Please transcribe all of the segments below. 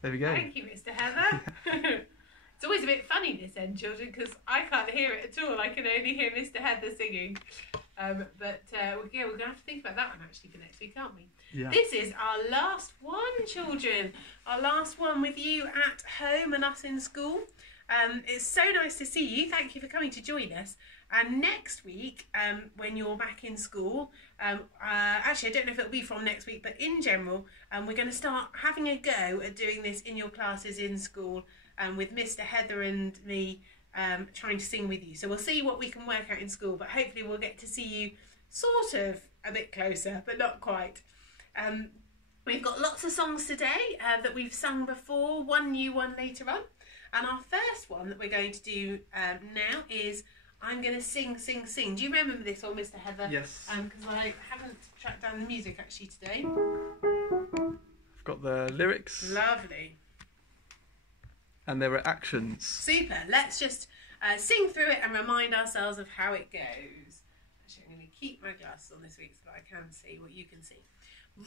There we go. Thank you, Mr. Heather. It's always a bit funny this end, children, because I can't hear it at all. I can only hear Mr. Heather singing. But yeah, we're going to have to think about that one actually for next week, aren't we? Yeah. This is our last one, children. Our last one with you at home and us in school. It's so nice to see you. Thank you for coming to join us. And next week, when you're back in school, actually I don't know if it'll be from next week, but in general, we're going to start having a go at doing this in your classes in school, with Mr. Heather and me trying to sing with you. So we'll see what we can work out in school, but hopefully we'll get to see you sort of a bit closer, but not quite. We've got lots of songs today that we've sung before, one new one later on. And our first one that we're going to do now is I'm Going to Sing, Sing, Sing. Do you remember this one, Mr. Heather? Yes. Because I haven't tracked down the music actually today. I've got the lyrics. Lovely. And there are actions. Super. Let's just sing through it and remind ourselves of how it goes. Actually, I'm going to keep my glasses on this week so that I can see what you can see.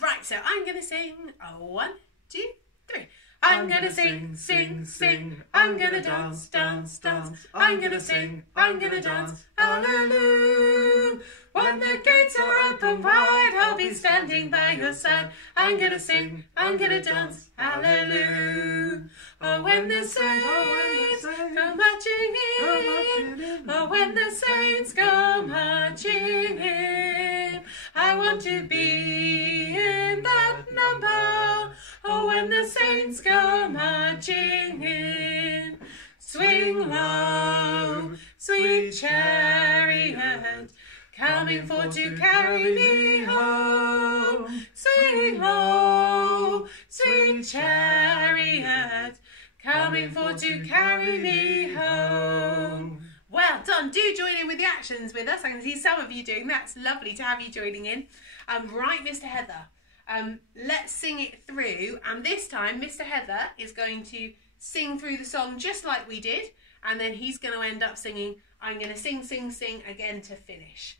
Right, so I'm going to sing 1, 2, 3. I'm gonna sing, sing, sing. I'm gonna dance, dance, dance. I'm gonna sing, I'm gonna dance. Hallelujah. When the gates are open wide, I'll be standing by your side. I'm gonna sing, I'm gonna dance. Hallelujah. Oh, when the saints go marching in. Oh, when the saints go marching in. I want to be in that number. Oh, when the saints go marching in. Swing low, sweet chariot, coming for to carry me home. Swing low, sweet chariot, coming for to carry me home. Well done. Do join in with the actions with us. I can see some of you doing that. It's lovely to have you joining in. Right, Mr. Heather. Let's sing it through, and this time Mr. Heather is going to sing through the song just like we did, and then he's going to end up singing I'm going to sing, sing, sing again to finish.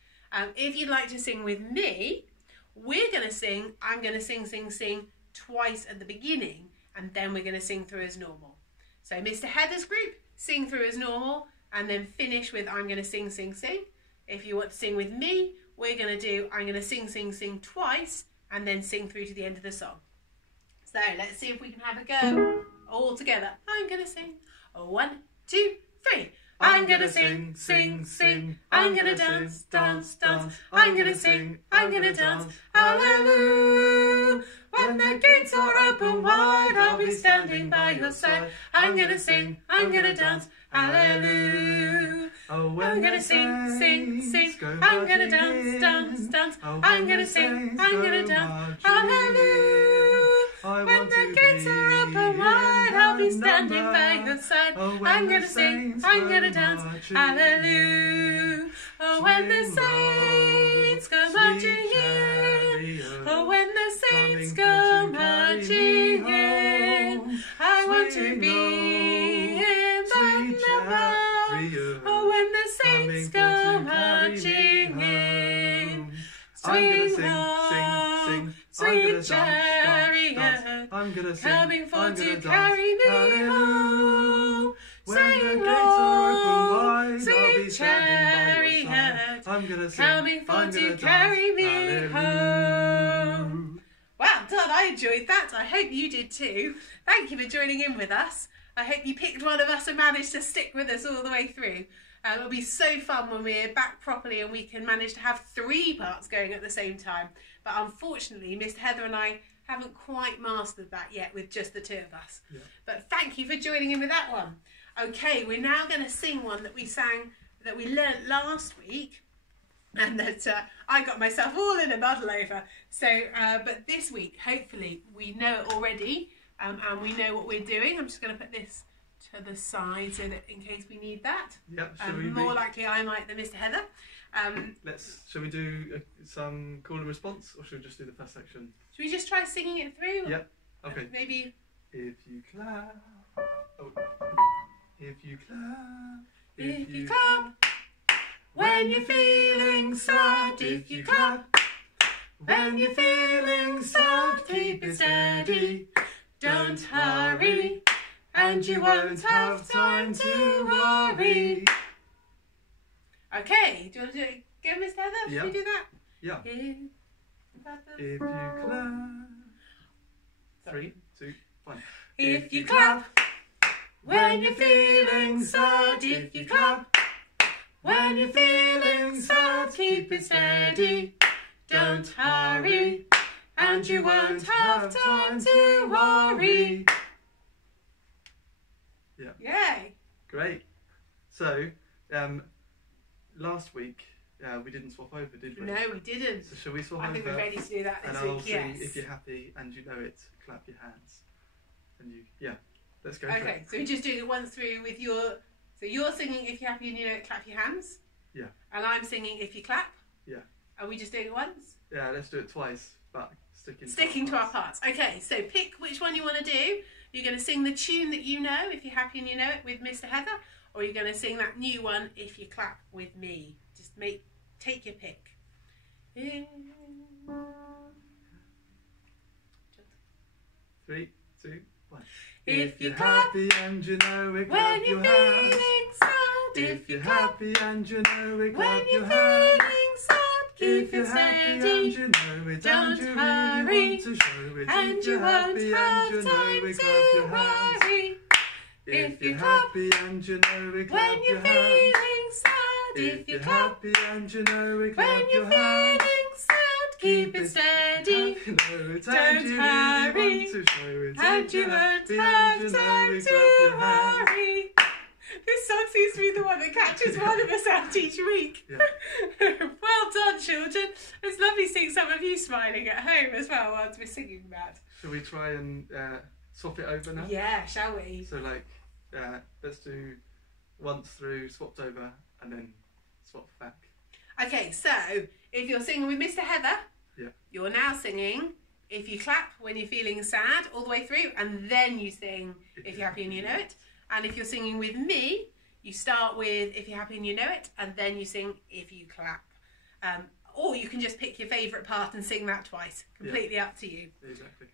If you'd like to sing with me, we're going to sing I'm going to sing, sing, sing twice at the beginning, and then we're going to sing through as normal. So Mr. Heather's group, sing through as normal, and then finish with I'm going to sing, sing, sing. If you want to sing with me, we're going to do I'm going to sing, sing, sing twice, and then sing through to the end of the song. So let's see if we can have a go all together. I'm going to sing 1, 2, 3. I'm going to sing, sing, sing. I'm going to dance, dance, dance. I'm going to sing, I'm going to dance. Hallelujah. When the gates are open wide, I'll be standing by your side. I'm going to sing, I'm going to dance. Hallelujah. Oh, I'm gonna sing, sing, sing. I'm gonna dance, dance, dance. I'm gonna sing, I'm gonna dance. Hallelujah. When the gates are open wide, I'll be standing by your side. I'm gonna sing, I'm gonna dance. Hallelujah. Oh, when the saints go marching in. Oh, when the saints go marching in. I want to be in that number. Oh, when the saints go marching in. Swing low, sweet chariot, coming for to carry me home. Swing low, sweet chariot, coming for to carry me home. Well done, I enjoyed that. I hope you did too. Thank you for joining in with us. I hope you picked one of us and managed to stick with us all the way through. It'll be so fun when we're back properly and we can manage to have 3 parts going at the same time. But unfortunately, Mr. Heather and I haven't quite mastered that yet with just the 2 of us. Yeah. But thank you for joining in with that one. Okay, we're now going to sing one that we sang, that we learnt last week, and that I got myself all in a muddle over. So, but this week, hopefully, we know it already. And we know what we're doing. I'm just going to put this to the side so that in case we need that. Yep. More likely I might than Mr. Heather. Shall we do some call and response, or should we just do the first section? Should we just try singing it through? Yep. Okay. Maybe. If you clap. Oh. If you clap. If you clap. When you're feeling sad. If you clap. When you're feeling sad. Keep it steady. Don't Don't hurry, and you won't have time to worry. Okay, do you want to do it again, Mr. Heather? Should we do that? Yeah. If you clap. 3, 2, 1. If you clap when you're feeling sad, if you clap when you're feeling sad, keep it steady. Don't hurry, and you won't have time to worry. Yeah. Yay! Great. So, last week we didn't swap over, did we? No, we didn't. So shall we swap I over? think we're ready to do that And this I'll week, sing yes. if you're happy and you know it, clap your hands. And you, yeah, let's go for Okay, it. so we're just doing it once through with your... So you're singing if you're happy and you know it, clap your hands. Yeah. And I'm singing if you clap. Yeah. Are we just doing it once? Yeah, let's do it twice, but Sticking to our parts. Okay, so pick which one you want to do. You're going to sing the tune that you know, if you're happy and you know it, with Mr. Heather, or you're going to sing that new one, if you clap, with me. Just take your pick. 3, 2, 1. If you clap happy and you know it, when clap you're your hands. feeling sad, If you're happy and you know it, when clap you're your hands. feeling sad, keep If you're it happy and steady. you know it, Don't and you hurry, really want to show it, and if you you're won't happy have and you know time it, to clap your hands. worry. If you you're clap happy and you know it, clap when your you're hands. feeling sad, If you you're clap happy and you know it, when clap you're your hands. feeling sad, keep it steady. Don't Don't you hurry, really want to show it, and if you you're won't happy and have you know time it, to clap your hands. worry. This song seems to be the one that catches one of us out each week. Yeah. Well done, children. It's lovely seeing some of you smiling at home as well whilst we're singing that. Shall we try and swap it over now? Yeah, shall we? So like, let's do once through, swapped over, and then swap back. Okay, so if you're singing with Mr. Heather, Yeah. you're now singing if you clap when you're feeling sad all the way through, and then you sing if you're happy and you know it. And if you're singing with me, you start with if you're happy and you know it, and then you sing if you clap. Or you can just pick your favourite part and sing that twice. Completely up to you. Exactly.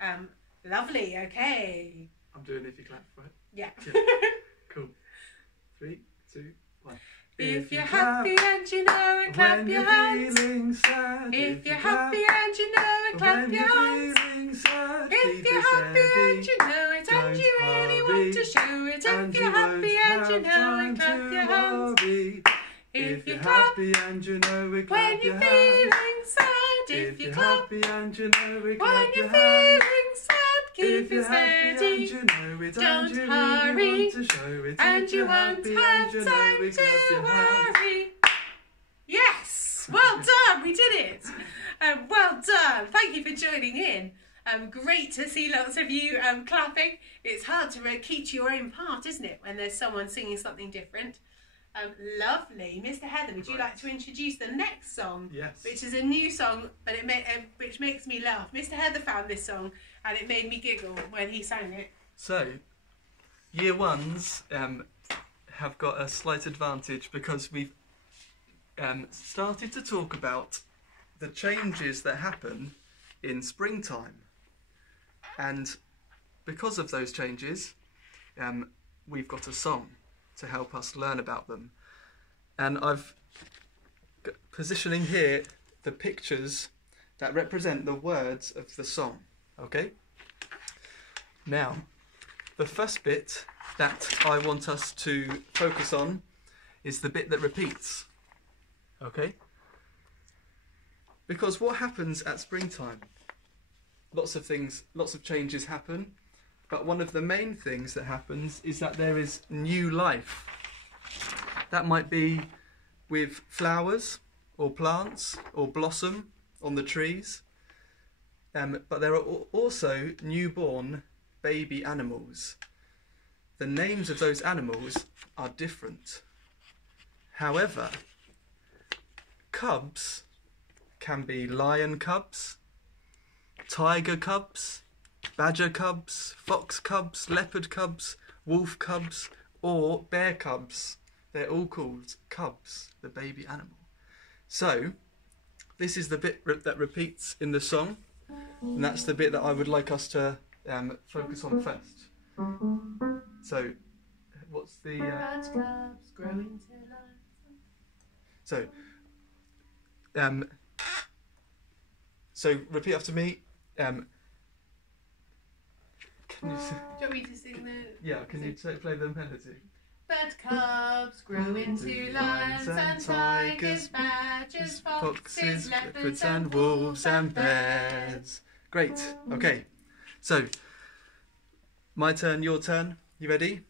Lovely, okay. I'm doing if you clap, right? Yeah. Cool. 3, 2, 1. If you're happy and you know it, clap when your you're hands. feeling sad, If you're clap, happy and you know it, clap when your you're hands. feeling sad, If keep you're it happy and steady. you know it, and Don't you really want to hurry, show it. and If you're happy and you won't know have it, clap time your to hands. worry. If you you're clap happy and you know it, when clap you're your hands. feeling sad, if you you're clap happy and you know it, when clap you're your hands. feeling sad, If keep you're it happy and steady. you know it, Don't and you hurry, really want to show it, And if you you're won't happy have and you know time it, clap to your hands. worry. Yes, well done, we did it. Well done, thank you for joining in. Great to see lots of you clapping. It's hard to keep to your own part, isn't it, when there's someone singing something different. Lovely. Mr. Heather, would you Right. like to introduce the next song? Yes. Which is a new song, but which makes me laugh. Mr. Heather found this song and it made me giggle when he sang it. So, year ones have got a slight advantage because we've started to talk about the changes that happen in springtime. And because of those changes, we've got a song to help us learn about them. And I've positioning here the pictures that represent the words of the song. Okay? Now, the first bit that I want us to focus on is the bit that repeats. Okay? Because what happens at springtime? Lots of things, lots of changes happen, but one of the main things that happens is that there is new life. That might be with flowers or plants or blossom on the trees, but there are also newborn baby animals. The names of those animals are different. However, cubs can be lion cubs, tiger cubs, badger cubs, fox cubs, leopard cubs, wolf cubs, or bear cubs. They're all called cubs, the baby animal. So, this is the bit that repeats in the song, and that's the bit that I would like us to focus on first. So, what's the... Birds, cubs, grow into lions. So repeat after me. Can you... Do you want me to sing the... Yeah, can you play the melody? Bird cubs grow into lions and tigers, badgers, foxes, leopards and wolves and bears. Great. Okay. So, my turn, your turn. You ready?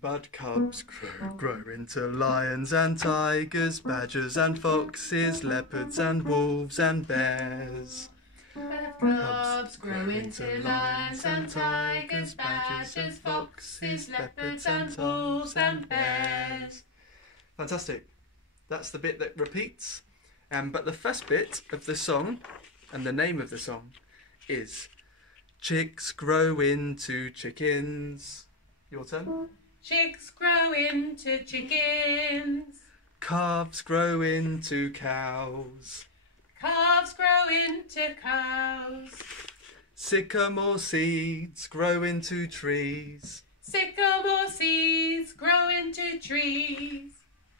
Bud cubs grow into lions and tigers, badgers and foxes, leopards and wolves and bears. Bird cubs grow into lions and tigers, badgers, foxes, leopards and wolves and bears. Fantastic. That's the bit that repeats. But the first bit of the song, and the name of the song, is Chicks Grow into Chickens. Your turn. Chicks grow into chickens. Calves grow into cows. Calves grow into cows. Sycamore seeds grow into trees. Sycamore seeds grow into trees.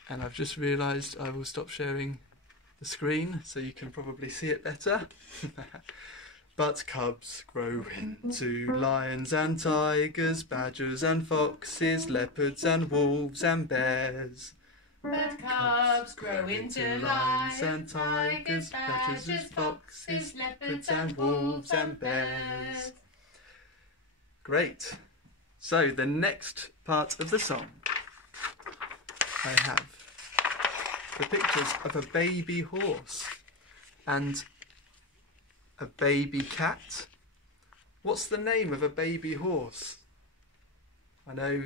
And I've just realised I will stop sharing the screen so you can probably see it better. But cubs grow into lions and tigers, badgers and foxes, leopards and wolves and bears. But cubs grow into lions and tigers, badgers, foxes, leopards and wolves and bears. Great. So the next part of the song, I have the pictures of a baby horse and a baby cat. What's the name of a baby horse? I know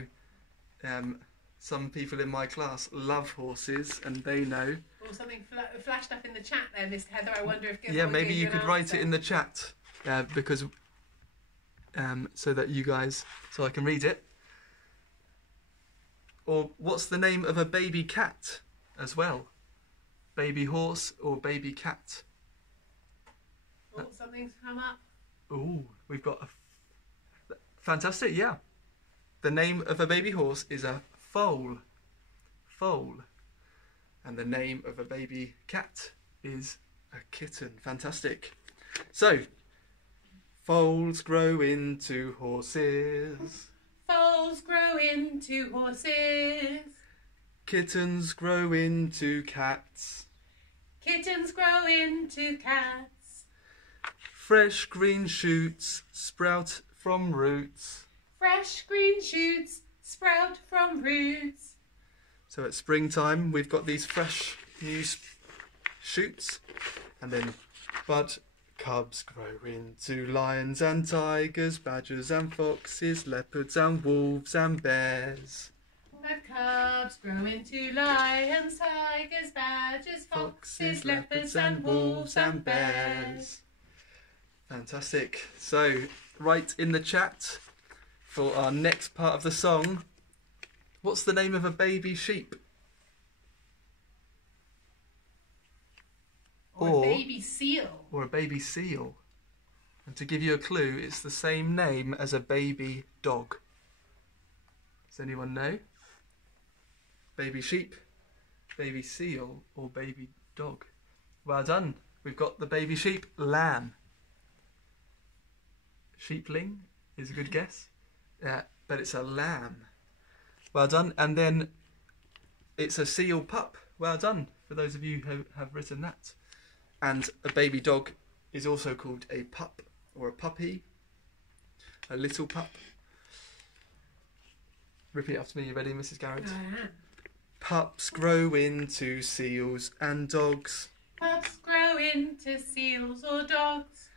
some people in my class love horses and they know. Or something flashed up in the chat there, Miss Heather. I wonder if... Yeah, maybe you could write it in the chat because so that you guys, so I can read it. Or what's the name of a baby cat as well? Baby horse or baby cat? Oh, something's come up. Ooh, we've got a... Fantastic, yeah. The name of a baby horse is a foal. Foal. And the name of a baby cat is a kitten. Fantastic. So, foals grow into horses. Foals grow into horses. Kittens grow into cats. Kittens grow into cats. Fresh green shoots sprout from roots. Fresh green shoots sprout from roots. So at springtime we've got these fresh new shoots, and then bud cubs grow into lions and tigers, badgers and foxes, leopards and wolves and bears. Bud cubs grow into lions, tigers, badgers, foxes, leopards and wolves and bears. Fantastic. So, write in the chat for our next part of the song, what's the name of a baby sheep? Or a baby seal. Or a baby seal. And to give you a clue, it's the same name as a baby dog. Does anyone know? Baby sheep, baby seal, or baby dog? Well done. We've got the baby sheep, lamb. Sheepling is a good guess, but it's a lamb. Well done. And then it's a seal pup. Well done for those of you who have written that. And a baby dog is also called a pup or a puppy, a little pup. Repeat after me. You ready, Mrs. Garrett? I am. Pups grow into seals and dogs. Pups grow into seals or dogs.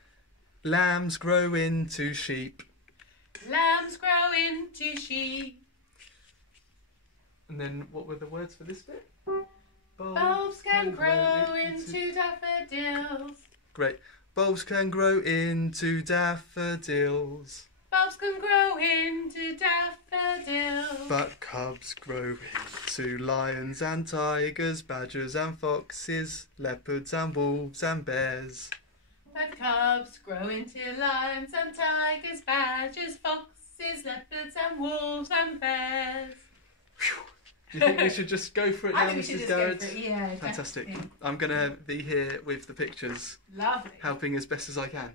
Lambs grow into sheep. Lambs grow into sheep. And then what were the words for this bit? Bulbs can grow into daffodils. Great. Bulbs can grow into daffodils. Bulbs can grow into daffodils. But cubs grow into lions and tigers, badgers and foxes, leopards and wolves and bears. But cubs grow into lions and tigers, badgers, foxes, leopards and wolves and bears. Do you think we should just go for it I now, think we should Mrs. just Garrett? go for it. Yeah, Fantastic. definitely. I'm going to be here with the pictures, Lovely. helping as best as I can.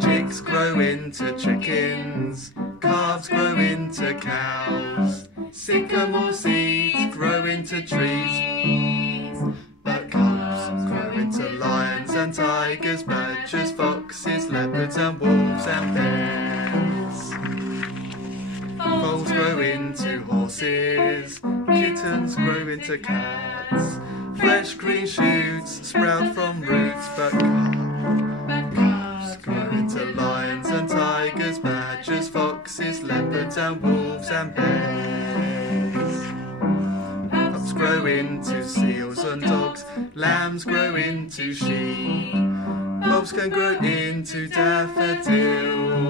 Chicks grow into chickens, calves grow into cows, sycamore seeds grow into trees, but cubs grow into lions and tigers, badgers, foxes, leopards and wolves and bears. Foals grow into horses, kittens grow into cats, fresh green shoots sprout from roots, but cubs grow into lions and tigers, badgers, foxes, leopards and wolves and bears. Pups grow into seals and dogs, lambs grow into sheep, moles can grow into daffodils,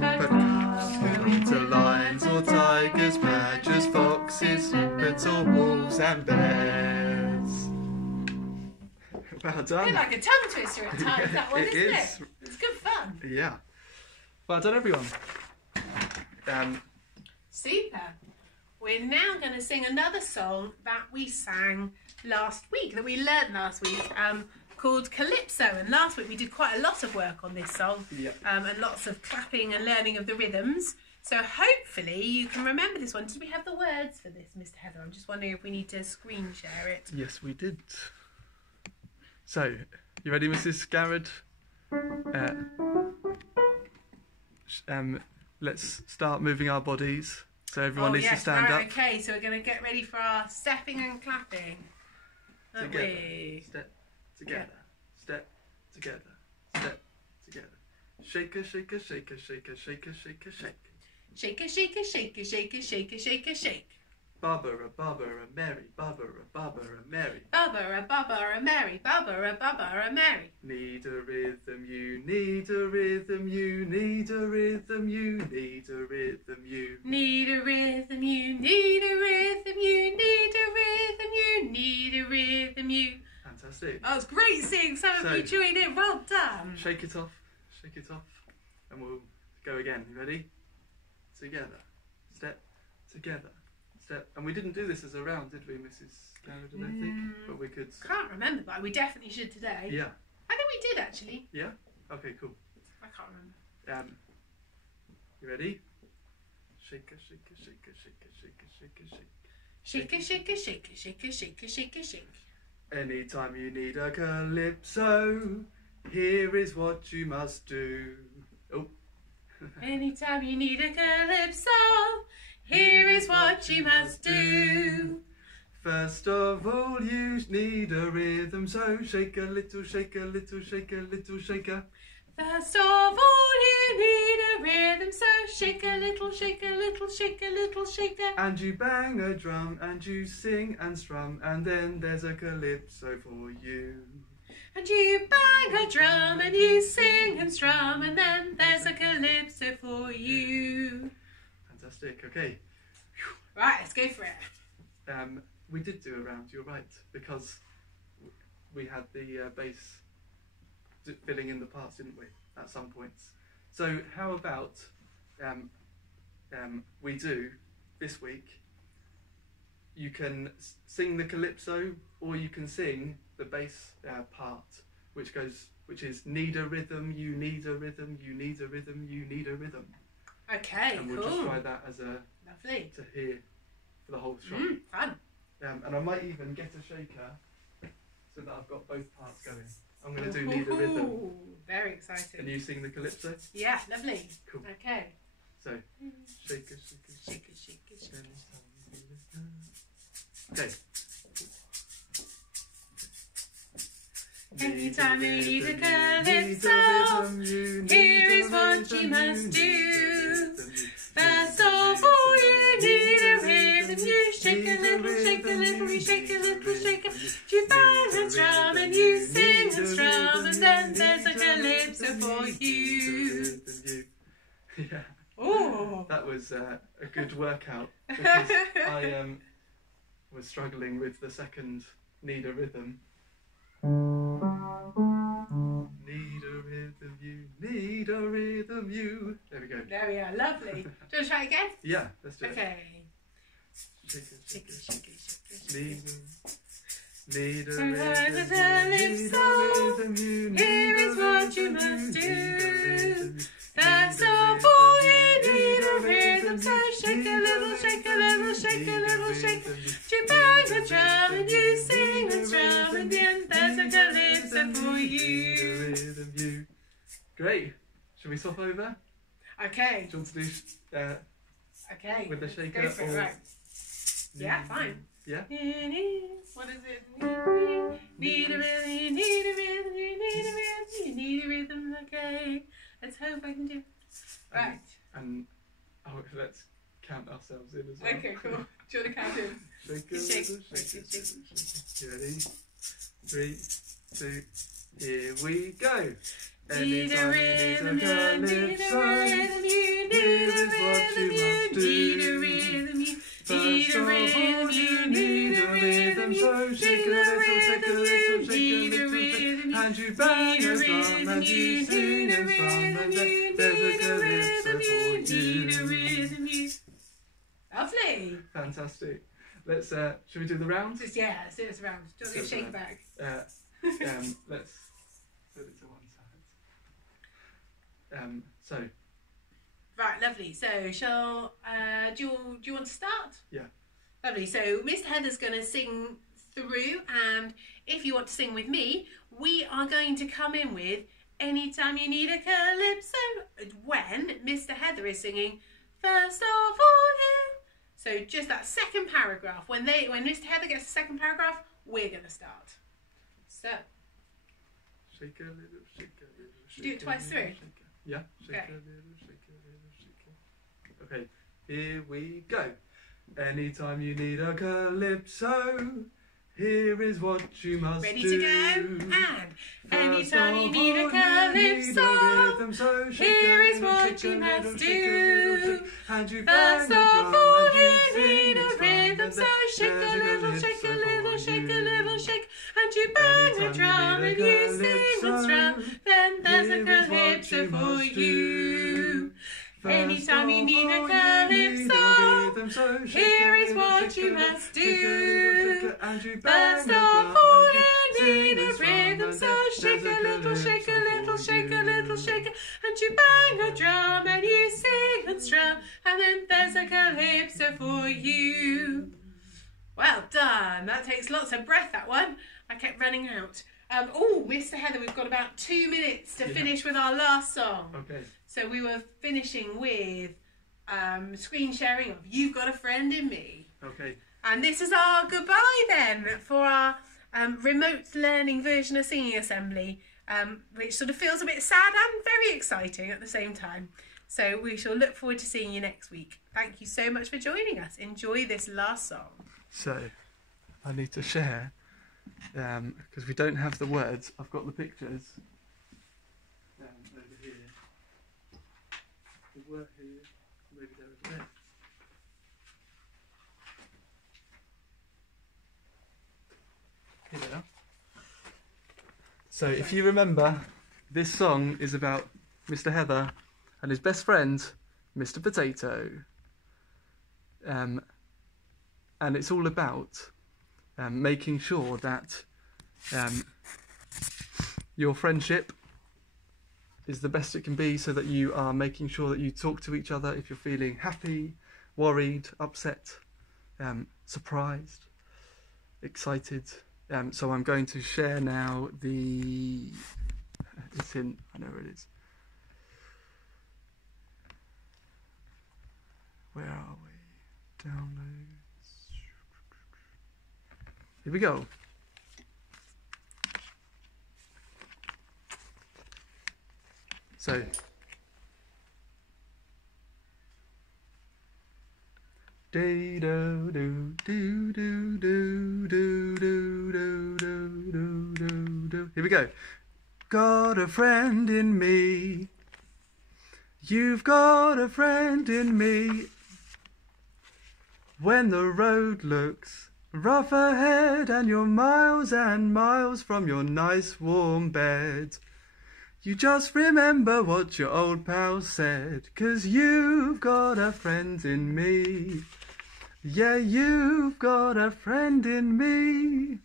but cubs grow into lions or tigers, badgers, foxes, leopards or wolves and bears. Well done. Bit like a tongue twister at times, that one, It isn't is. it? It's good fun. Yeah. Well done, everyone. Super. We're now going to sing another song that we sang last week, that we learned last week, called Calypso. And last week we did quite a lot of work on this song, and lots of clapping and learning of the rhythms. So hopefully you can remember this one. Did we have the words for this, Mr. Heather? I'm just wondering if we need to screen share it. Yes, we did. So, you ready, Mrs. Garrett? Let's start moving our bodies. So everyone needs to stand right, up. Okay, so we're going to get ready for our stepping and clapping. Aren't Together. we? Step together. Step together. Step together. Shaker, shaker, shaker, shaker, shaker, shaker, shake. Shaker, shaker, shaker, shaker, shaker, shaker, shake. Barbara, Barbara, Mary, Barbara, Barbara, Mary. Barbara, Barbara, Mary, Barbara, Barbara, Mary. Need a rhythm, you need a rhythm, you need a rhythm, you need a rhythm, you Need a rhythm, you need a rhythm, you need a rhythm, you need a rhythm, you. Fantastic. Oh, it's great seeing some of you join in. Well done. Shake it off, and we'll go again. You ready? Together, step, together, step. And we didn't do this as a round, did we, Mrs. Garrett, I don't think? But we could. Can't remember, but we definitely should today. Yeah. I think we did actually. Yeah? Okay, cool. I can't remember. You ready? Shaker, shaker, shaker, shaker, shaker, shaker, shake. Shaker, shaker, shaker, shaker, shaker, shaker, shake. Anytime you need a calypso, here is what you must do. Oh. Anytime you need a calypso, here is what you must do. First of all, you need a rhythm, so shake a little, shake a little, shake a little, shaker. First of all, you need a rhythm, so shake a little, shake a little, shake a little, shaker. And you bang a drum, and you sing and strum, and then there's a calypso for you. And you bang a drum, and you sing and strum, and then there's a calypso for you. Fantastic, okay. Right, let's go for it. We did do a round, you're right, because we had the bass filling in the parts, didn't we, at some points. So how about we do, this week, you can sing the calypso, or you can sing the bass part, which is need a rhythm, you need a rhythm, you need a rhythm, you need a rhythm. Okay, and we'll just try that as a lovely to hear for the whole shot. Fun. And I might even get a shaker so that I've got both parts going. I'm going to do need a rhythm. Very exciting. And you sing the calypso? Yeah, lovely. Cool. Okay. So, shaker, shaker, Shaker, shaker, shaker. Okay. Anytime you need a calypso, here is what you must do. First of all, you need a rhythm. You shake a little, you shake a little, shake a. You bang a drum and you sing and strum, and then there's a calypso for you. Yeah. Oh, that was a good workout because I was struggling with the second need a rhythm. Need a rhythm, you need a rhythm, you. There we go. There we are, lovely. Do you want to try it again? Yeah, let's do it. Okay. Shake it, Shake it, shake it, shake it, shake it. Need a Sometimes rhythm, a calypso, need a rhythm, you here need is a what you rhythm, must need a rhythm, do. First of all, you need a rhythm, so shake a little, shake a little, shake a little, shake. You bang a drum and you sing a drum, and then there's a calypso for you. Great. Shall we swap over? Okay. Do you want to do Okay. with the let's shaker go for it, or- right. Yeah, fine. Yeah? What is it? Need a rhythm, you need a rhythm, you need a rhythm, you need a rhythm, okay. Let's hope I can do it. Right. And let's count ourselves in as well. Okay, cool. Do you want to count in? Shake it, Shake. shake it, shake it. You ready? 3, 2, here we go. Need a rhythm, you need a rhythm, you need a Here is what rhythm, you you must need a do. rhythm, you First need of a all, rhythm, you need a rhythm, so you shake need a a little, shake a rhythm, little, you shake a need a little, rhythm, and you bang need a a drum rhythm, and you you sing need a and strum, rhythm, and you there's a need a calypso rhythm, you for need a you. rhythm, you. Lovely. Fantastic. Let's should we do the round? Just yeah, let's do this round. Do you want to shake it back? Let's put it to one side. So Right, lovely. So, shall do you want to start? yeah. Lovely. So, Mr. Heather's going to sing through, and if you want to sing with me, we are going to come in with "Anytime You Need a Calypso" when Mr. Heather is singing "First of All You." So, just that second paragraph. When Mr. Heather gets the second paragraph, we're going to start. So, Shake a little, shake a little. Should we do it twice through? Yeah. Shake Okay. a little, shake a little, shake a. Okay, here we go. Anytime you need a calypso, here is what you must ready do. to go? And First anytime you of need a all, calypso, rhythm, so shake here a is little, what shake you a must little, shake a little, do. shake, and you First bang of a drum all, and you sing need and a strum, rhythm, and so shake a there's little, shake a calypso little, for shake a you. little, shake, and you bang a Anytime drum you and need a you sing and calypso, strum, then there's a here is what calypso you for must you. do. Anytime you First need a of all, calypso, rhythm, so shake here a is little, what shake you a little, must shake a little, do. shake a, and you First bang of a drum all, and you sing need and a strum, rhythm, and so shake there's a little, shake a little, calypso shake a for little, you. shake, and you bang a drum and you sing and strum, and then there's a calypso for you. Well done. That takes lots of breath, that one. I kept running out. Oh, Mr. Heather, we've got about 2 minutes to finish with our last song. Okay. So we were finishing with screen sharing of "You've Got a Friend in Me." Okay. And this is our goodbye then for our remote learning version of Singing Assembly, which sort of feels a bit sad and very exciting at the same time. So we shall look forward to seeing you next week. Thank you so much for joining us. Enjoy this last song. So, I need to share, because we don't have the words. I've got the pictures over here. The word here, maybe there is a bit. Here they are. So, if you remember, this song is about Mr. Heather and his best friend, Mr. Potato. And it's all about making sure that your friendship is the best it can be, so that you are making sure that you talk to each other if you're feeling happy, worried, upset, surprised, excited. So I'm going to share now it's in, I know where it is. Where are we? Downloads. Here we go. So, do do do do do do do do do do do do. Here we go. Got a friend in me. You've got a friend in me. When the road looks rough ahead and you're miles and miles from your nice warm bed. You just remember what your old pal said, 'cause you've got a friend in me. Yeah, you've got a friend in me.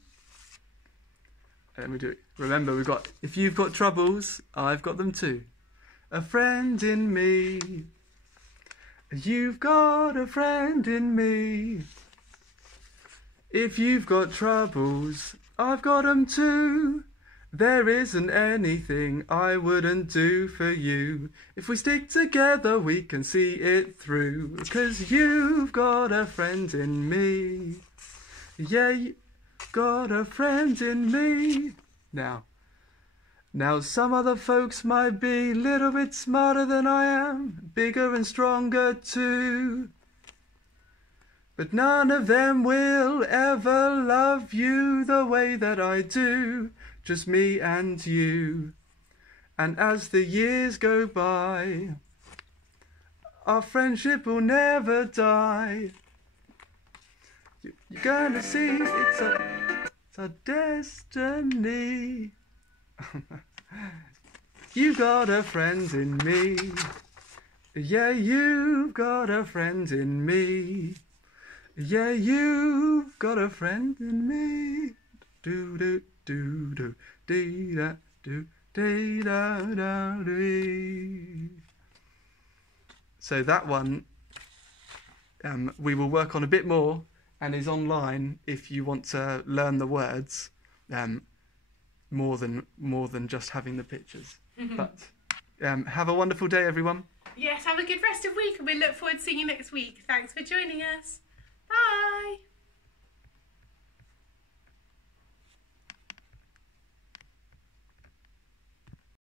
Let me do it. Remember, we've got, if you've got troubles, I've got them too. A friend in me. You've got a friend in me. If you've got troubles, I've got 'em too. There isn't anything I wouldn't do for you. If we stick together, we can see it through. 'Cause you've got a friend in me. Yeah, you've got a friend in me. Now some other folks might be a little bit smarter than I am, bigger and stronger too. But none of them will ever love you the way that I do, just me and you. And as the years go by, our friendship will never die. You're gonna see it's a destiny. You got a friend in me. Yeah, you've got a friend in me. Yeah, you've got a friend in me. Do do do do dee da do dee da da dee. So that one we will work on a bit more and is online if you want to learn the words more than just having the pictures. But have a wonderful day, everyone. Yes, have a good rest of week and we look forward to seeing you next week. Thanks for joining us. Bye.